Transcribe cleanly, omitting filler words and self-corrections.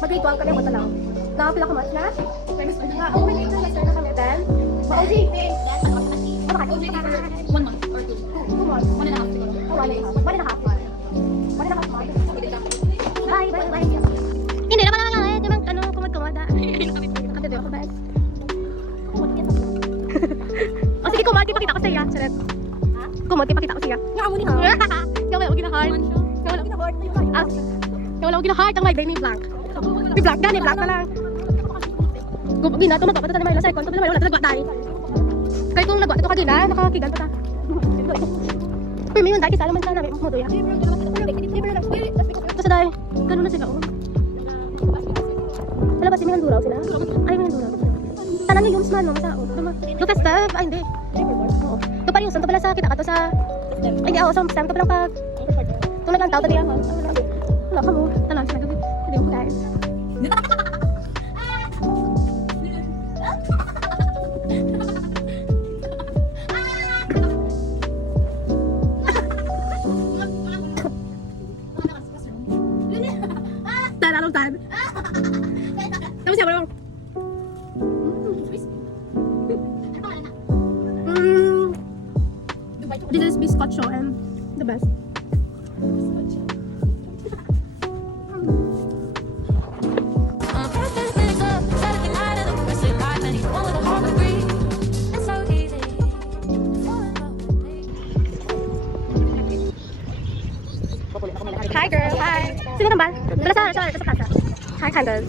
mag-ritual kami mo tanaw. Nakapila ko mas na? Overnight na lesson na kami then. Ma-OG. OJ for 1 month or 2. 2 months. 1.5 siguro. 1.5 months. Bye. Hindi naman lang eh. Di ba ano, kumad-kumad ah. Nakatito ako, best. O sige, kumad, ipakita ko sa iya. Charot. Kumad, ipakita ko sa iya. Nga mo ni ha? Kaya wala ko gina-heart. Kaya wala ko gina-heart ang my brain ni blank. May blank gani, blank na lang. Ginato mo pa, may lasay ko. Wala talaga dahil. Kaya kung nagwa ito kanina, nakakigan pa ta. Pero may yun dahil kisala man sana, may moto ya. Kasi dahil, ganun na sila. Wala ba si may handuraw sila? Ay, may handuraw. Tanan yung man, no? Masao. No festive? Ay, hindi. Oo. Ito pa yung santo pala sa kita ka to sa... Ay, hindi ako. Sa santo palang pag... Ito naglang tao tali ako. Wala ka mo. Talang sila gabi. Hindi ako guys. Talalong time. Tapos siya parang... This is biscotcho and the best. Hi girl, hi. Sino naman? Dala sa kasa. Hi, candles.